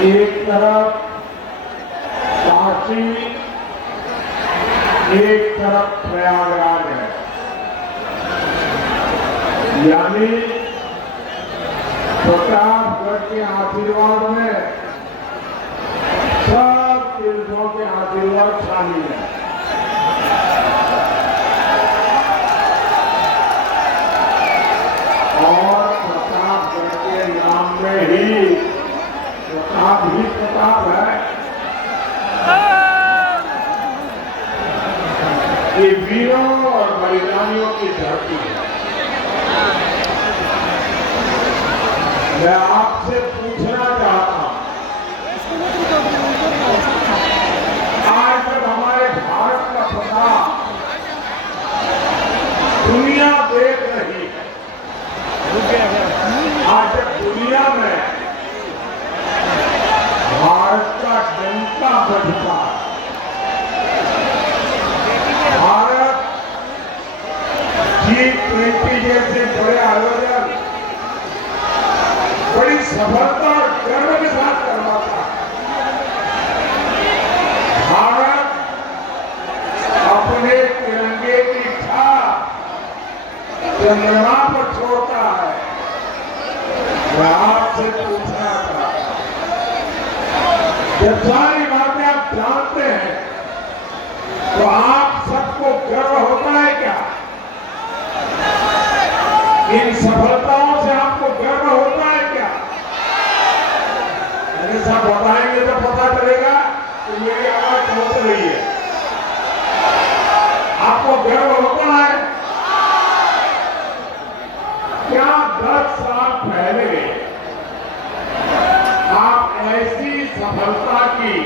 एक तरफ काशी, एक तरफ प्रयागराज है, यानी प्रतापगढ़ के आशीर्वाद में सब तीर्थों के आशीर्वाद शामिल है। और प्रतापगढ़ के नाम में ही प्रताप है। ये वीरों और बलिदानियों की धरती है। मैं आपसे पूछना चाहता हूं, आज जब हमारे भारत का प्रताप दुनिया देख रही है, आज जब दुनिया में भारत का डंका बजता है, भारत G20 जैसे बड़े आयोजन बड़ी सफलता और गर्व के साथ करवाता है, भारत अपने तिरंगे की छाप चंद्रमा पर छोड़ता है। मैं आपसे पूछना चाहता हूं, जब सारी बातें आप जानते हैं तो आप सबको गर्व होता है क्या? इन सफलताओं से आपको गर्व होता है क्या? मेरे साथ बताएंगे तो पता चलेगा कि मेरी आवाज पहुंच रही है। आपको गर्व होता है क्या? 10 साल पहले आप ऐसी सफलता की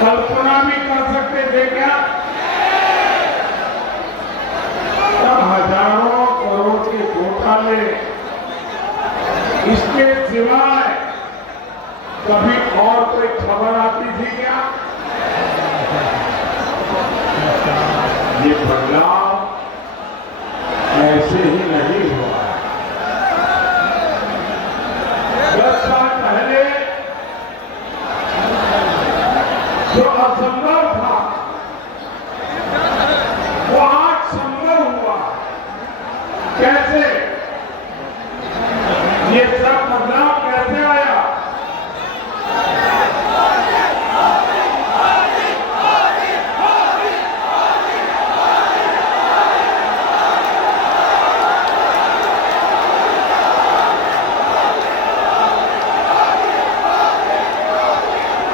कल्पना भी कर सकते थे क्या? तब हजारों करोड़ के घोटाले, इसके सिवाय कभी और कोई खबर आती थी क्या? ये बदलाव ऐसे ही नहीं हुआ है। 10 साल पहले जो असंभव था वो आज संभव हुआ। कैसे? ये सब बदलाव कैसे आया?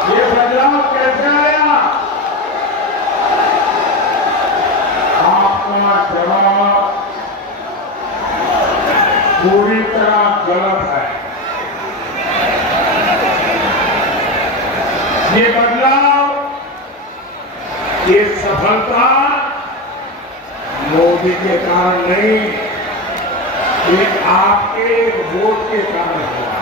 ये बदलाव कैसे आया? आपका जवाब पूरी तरह गलत है। ये बदलाव, ये सफलता मोदी के कारण नहीं, ये आपके वोट के कारण हुआ।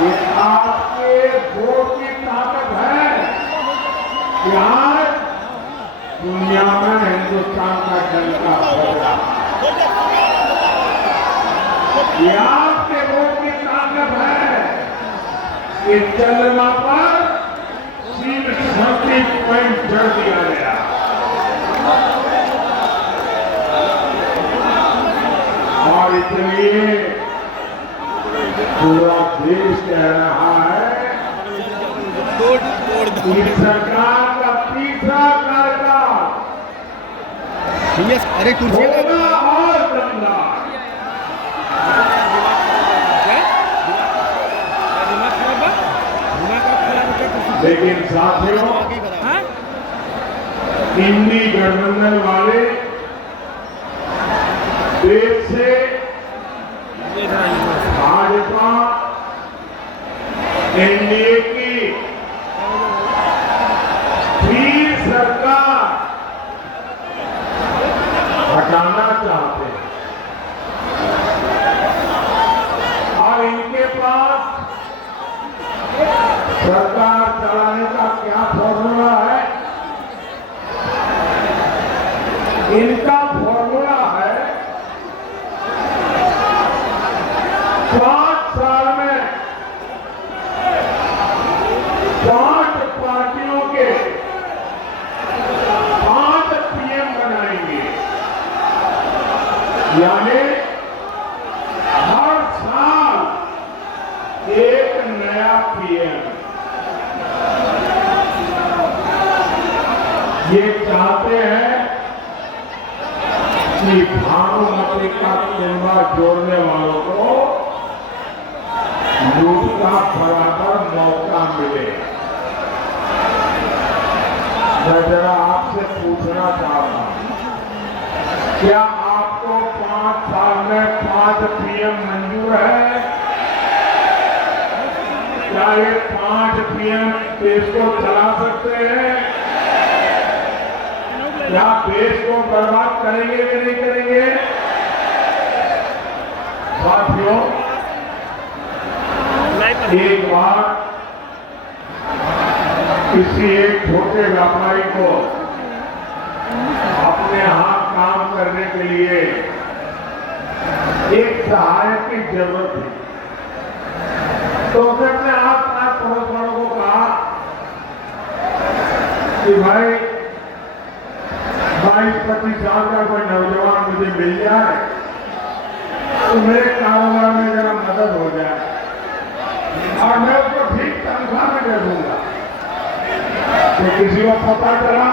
ये आपके वोट की ताकत है कि आज दुनिया में हिंदुस्तान का डंका बज रहा है। ये आपके वोट की ताकत है कि चंद्रमा पर सिर्फ 30 पॉइंट जड़ दिया गया। और इसलिए पूरा देश कह रहा है कि सरकार का तीसरा कार्यकाल अरे कुर्सी होगा और दमदार। लेकिन साथियों, इंडी गठबंधन वाले देश से भाजपा एनडीए की फिर सरकार हटाना चाहते हैं और इनके पास सरकार चलाने का क्या फॉर्मूला है? इनका फॉर्मूला है ये चाहते हैं कि भानुमति का केंद्र जोड़ने वालों को लूट का बराबर मौका मिले। मैं जरा आपसे पूछना चाहता हूं, क्या आपको 5 साल में 5 पीएम मंजूर है? क्या ये 5 पीएम देश को चला सकते हैं? क्या देश को बर्बाद करेंगे कि नहीं करेंगे? साथियों, एक बार किसी एक छोटे व्यापारी को अपने यहां काम करने के लिए एक सहायक की जरूरत थी, तो उसने अपने आस-पास पड़ोस वालों को कहा कि भाई 22-25 साल का कोई नौजवान मुझे मिल जाए तो मेरे कारोबार में जरा मदद हो जाए और मैं उसको ठीक तनख्वाह में दे दूंगा। तो किसी को पता चला,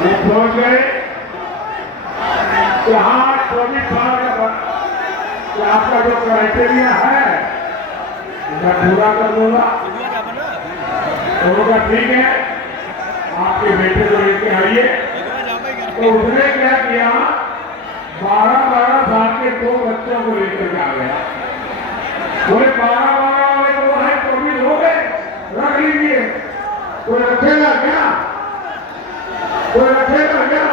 वो पहुंच गए कि हाँ 24 साल का कि आपका जो क्राइटेरिया है मैं पूरा कर दूंगा। तो ठीक है, आपके बेटे को लेके आइए। तो उसने क्या किया, 12-12 साल के 2 बच्चों को लेकर आ गया। बोले 12-12 वाले तो है, 24 हो गए, रख लीजिए। कोई रखेगा क्या? कोई रखेगा क्या?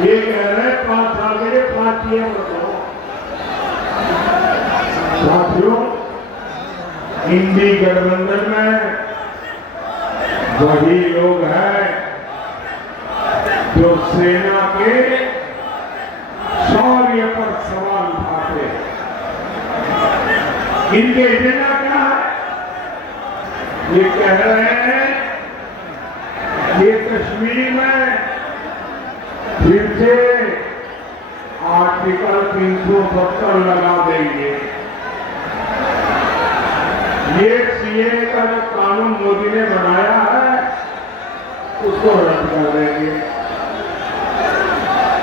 ये कह रहे 5 साल के लिए 5 पीएम रखो। साथियों, इंडी गठबंधन में वही लोग हैं जो सेना के शौर्य पर सवाल उठाते हैं। इनके एजेंडा क्या है? ये कह रहे हैं ये कश्मीर में फिर से आर्टिकल 370 लगा देंगे। ये सीए का जो कानून मोदी ने बनाया है उसको रद्द कर देंगे।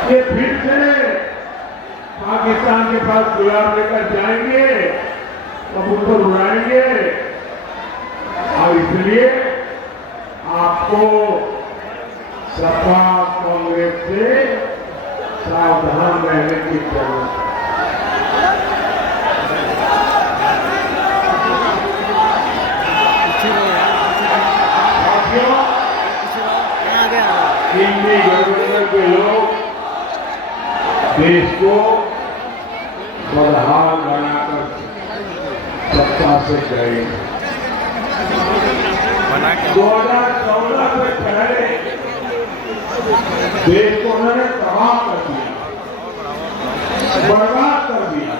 ये फिर से पाकिस्तान के पास गुलाम लेकर जाएंगे, तब उनको रुलाएंगे। और इसलिए आपको सपा कांग्रेस से सावधान रहने की जरूरत है। इंडी गठबंधन के लोग देश को बदहाल बनाकर सत्ता से गए। 2014 से पहले देश को उन्होंने तबाह कर दिया, बर्बाद कर दिया,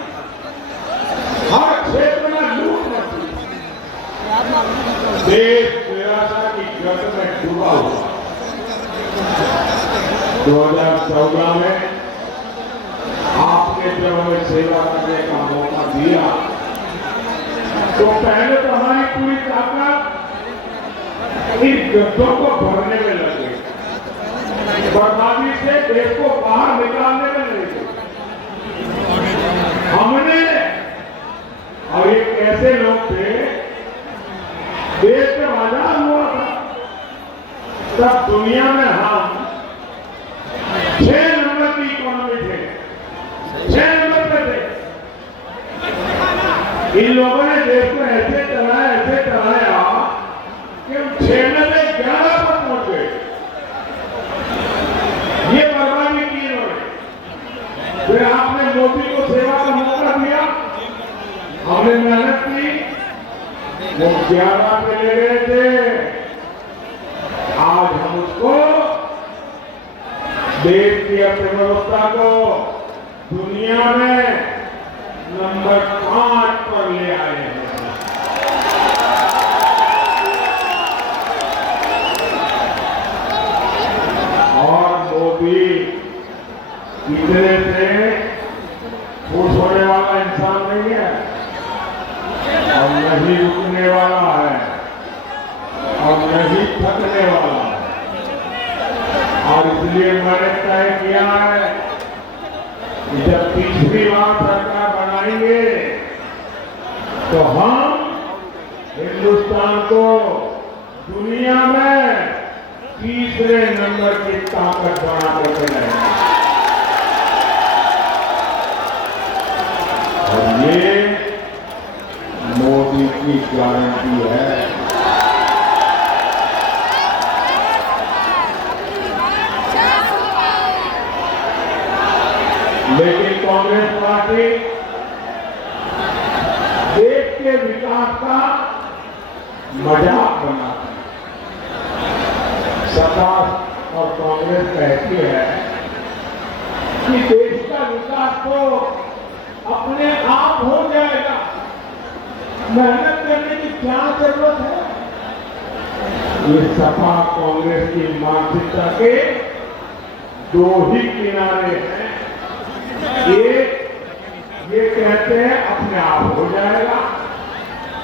हर क्षेत्र में लूट मची, देश निराशा की गर्त में डूबा हुआ। 2014 में आपने जब हमें सेवा करने का मौका दिया तो पहले तो हमारी पूरी ताकत इन गड्ढों को भरने में लगे, बर्बादी से देश को बाहर निकालने में लगे। हमने, और ये कैसे लोग थे, देश में आजाद हुआ था तब दुनिया में हम 6 नंबर की इकोनॉमी थे, 6 नंबर पे थे। इन लोगों ने देश को ऐसे चलाया कि हम 6 में से 11 पर पहुंच गए। ये बर्बादी की इन्होंने। फिर आपने मोदी को सेवा का मौका दिया, हमने मेहनत की, वो 11 पे ले गए थे। आज हम उसको देश की अर्थव्यवस्था को दुनिया में नंबर 5 पर ले आए हैं। और मोदी इतने से खुश होने वाला इंसान नहीं है और नहीं रुकने वाला है और नहीं थकने वाला है। और इसलिए मैंने तय किया है कि जब तीसरी बार सरकार बनाएंगे तो हम हिंदुस्तान को दुनिया में तीसरे नंबर की ताकत बना करके रहेंगे। और ये मोदी की गारंटी है। लेकिन कांग्रेस पार्टी देश के विकास का मजाक बनाती है। सपा और कांग्रेस कहती है कि देश का विकास तो अपने आप हो जाएगा, मेहनत करने की क्या जरूरत है। ये सपा कांग्रेस की मानसिकता के दो ही किनारे हैं। एक ये कहते हैं अपने आप हो जाएगा,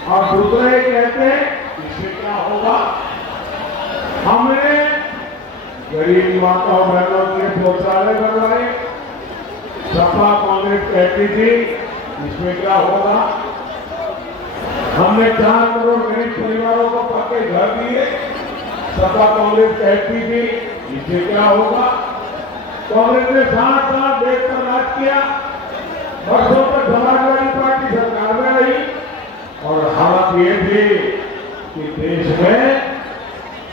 और दूसरे कहते हैं इससे क्या होगा। हमने गरीब माता बहनों के शौचालय बनवाए, सपा कांग्रेस कहती थी इसमें क्या होगा। हमने 4 करोड़ गरीब परिवारों को पक्के घर दिए, सपा कांग्रेस कहती थी इससे क्या होगा। कांग्रेस ने 7 साल देश पर राज किया, वर्षों तक समाजवादी पार्टी सरकार में रही, और हालत ये थी कि देश में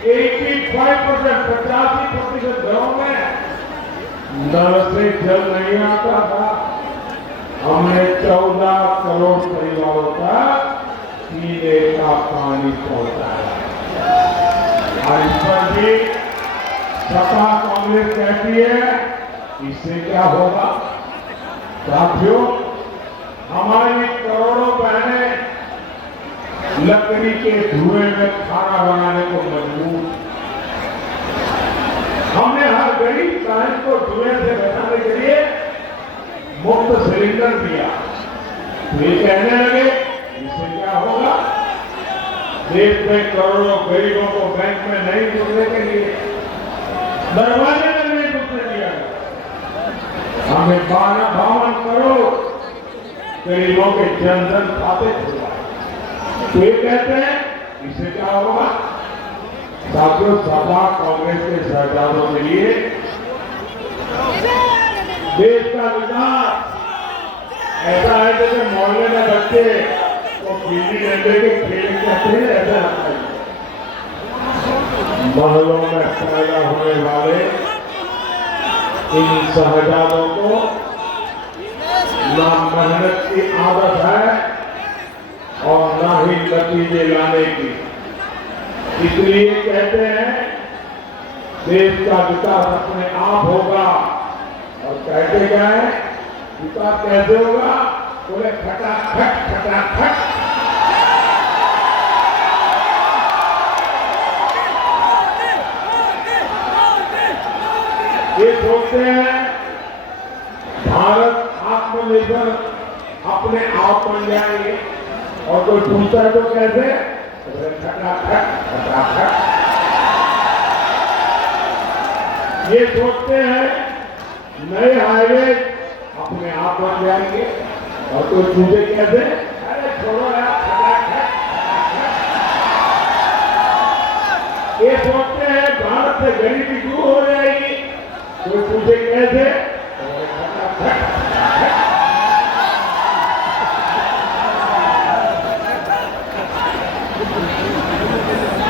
85% 85% घरों में नल से जल नहीं आता था। हमने 14 करोड़ परिवारों तक पीने का पानी पहुंचाया। और इस पर भी सपा कांग्रेस कहती है इससे क्या होगा। साथियों, हमारी करोड़ों बहनें लकड़ी के धुएं में खाना बनाने को मजबूर। हमने हर गरीब बहन को धुएं से बचाने के लिए मुफ्त सिलेंडर दिया। तो ये कहने लगे इससे क्या होगा। देश में करोड़ों गरीबों को बैंक में नहीं घुसने के लिए दरवाजे में नहीं घुसने दिया। हमें 52 करोड़ गरीबों के जनधन खाते खुलवाए। तो ये कहते हैं इससे क्या होगा। साथियों, सपा कांग्रेस के शहजादों के लिए देश का विकास ऐसा है जैसे मोहल्ले में बच्चे तो गिल्ली डंडे के खेल कहते हैं, ऐसा लगता है। महलों में पैदा होने वाले इन शहजादों को ना मेहनत की आदत है और ना ही नतीजे लाने की। इसलिए कहते हैं देश का विकास अपने आप होगा। और कहते क्या है विकास कैसे होगा। बोले खटाखट खटाखट। ये सोचते हैं भारत आत्मनिर्भर अपने आप बन जाएंगे, और कोई पूछता है तो कैसे। ये सोचते हैं नए हाईवे अपने आप बन जाएंगे, और कोई पूछे कैसे। अरे छोड़ो यार। ये सोचते हैं भारत से गरीबी दूर हो जाएगी, कोई पूछे कैसे।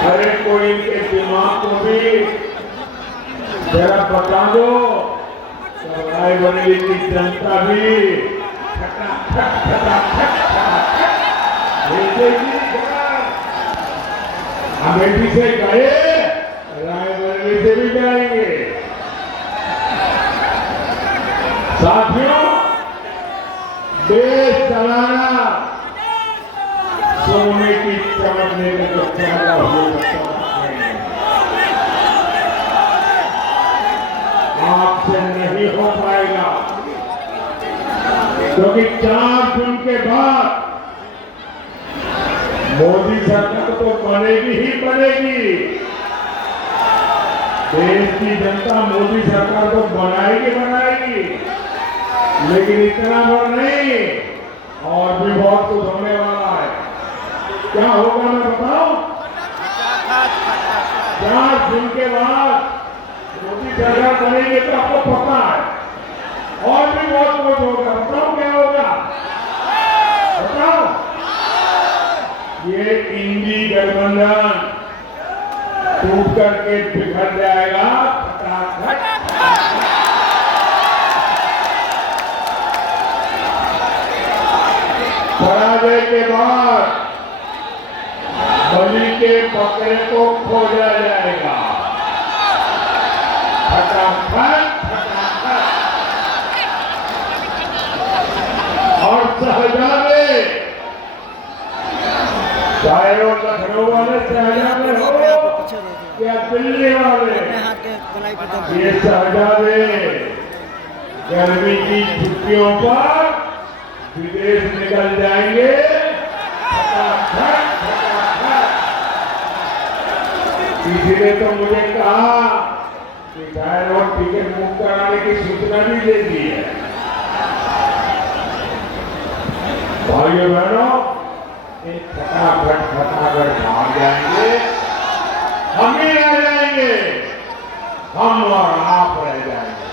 अरे कोई इनके दिमाग को भी जरा बता दो। रायबरेली की जनता भी अमेठी से गए, रायबरेली से भी जाएंगे। साथियों, देश चलाना सोने की चमकने में तो ज्यादा हो सकता है, आपसे नहीं हो पाएगा। क्योंकि 4 जून के बाद मोदी सरकार तो बनेगी ही बनेगी, देश की जनता मोदी सरकार तो बनाएगी, लेकिन इतना भर नहीं, और भी बहुत कुछ होने वाला है। क्या होगा मैं बताऊं? 4 दिन के बाद मोदी सरकार बनेगी तो आपको पता है, और भी बहुत कुछ होगा। बताओ क्या होगा, बताओ। ये इंडी गठबंधन टूट करके बिखर जाएगा फटाफट। पराजय के बाद बलि के बकरे को खोजा जाएगा फटाफट फटाफट। और शहजादे, चाहे वो लखनऊ वाले शहजादे हो या दिल्ली वाले, ये शहजादे गर्मी की छुट्टियों पर विदेश निकल जाएंगे फटाफट फटाफट। इसलिए तो मुझे कहा कि शायद वो टिकट बुक कराने की सूचना भी दे दी है। भाइयों बहनों, फटाफट फटाफट भाग जाएंगे, हम ही रह जाएंगे, हम और आप रह जाएंगे,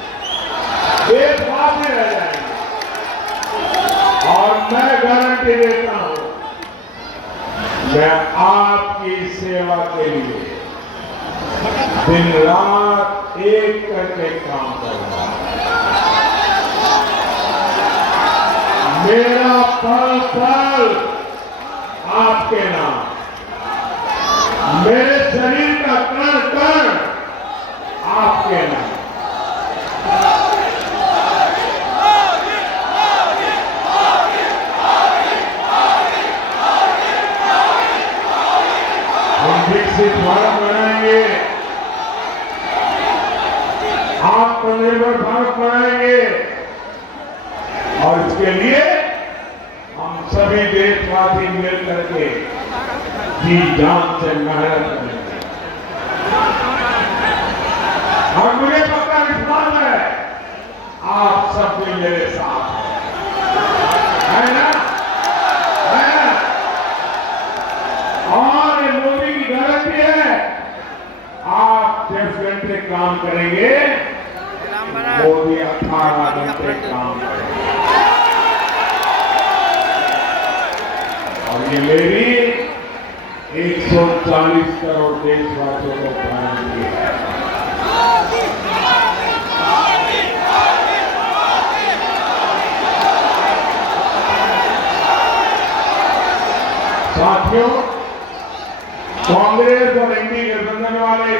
देशवासी रह जाएंगे। और मैं गारंटी देता हूं, मैं आपकी सेवा के लिए दिन रात एक करके काम करूंगा। मेरा पल पल आपके नाम, मेरे शरीर का कण कण आपके नाम। हम विकसित भारत बनाएंगे, आत्मनिर्भर भारत बनाएंगे, और इसके लिए हम सभी देशवासी मिल करके जी जान से मेहनत करेंगे। और मुझे पक्का विश्वास है आप सब भी मेरे साथ है ना, है ना? और ये मोदी की गारंटी है, आप 10 घंटे काम करेंगे, मोदी 18 घंटे काम करेंगे। और ये मेरी 140 करोड़ देशवासियों को गारंटी है। साथियों, कांग्रेस और एनडीए गठबंधन वाले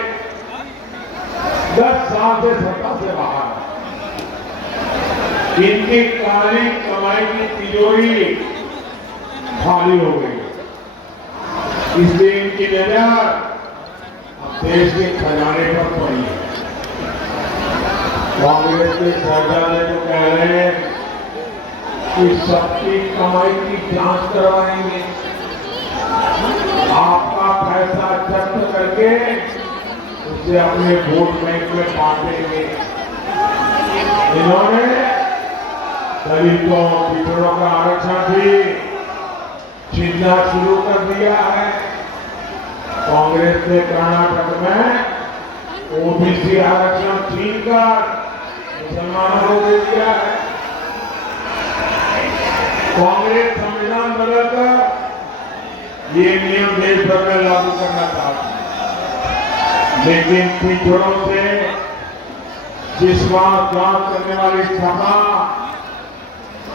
10 साल से सत्ता से बाहर हैं। इनकी काली कमाई की तिजोरी खाली हो गई, इसलिए इनकी नजर अब देश के खजाने पर पड़ी है। कांग्रेस के शहजादे तो कह रहे हैं कि सबकी कमाई की जांच करवाएंगे, आपका पैसा जब्त करके उसे अपने वोट बैंक में बांटेंगे। इन्होंने दलितों पिछड़ों का आरक्षण भी छीनना शुरू कर दिया है। कांग्रेस ने कर्नाटक में ओबीसी आरक्षण छीनकर मुसलमानों को दे दिया है। कांग्रेस संविधान बदलकर ये नियम देश भर में लागू करना चाहती है, लेकिन पिछड़ों से विश्वासघात करने वाली सपा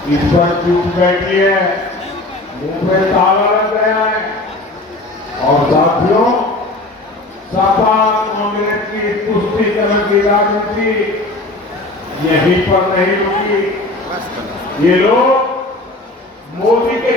इस पर चुप बैठी है, मुंह पे ताला लग गया है। और साथियों, सपा कांग्रेस की तुष्टीकरण की राजनीति यहीं पर नहीं रुकी। ये लोग मोदी के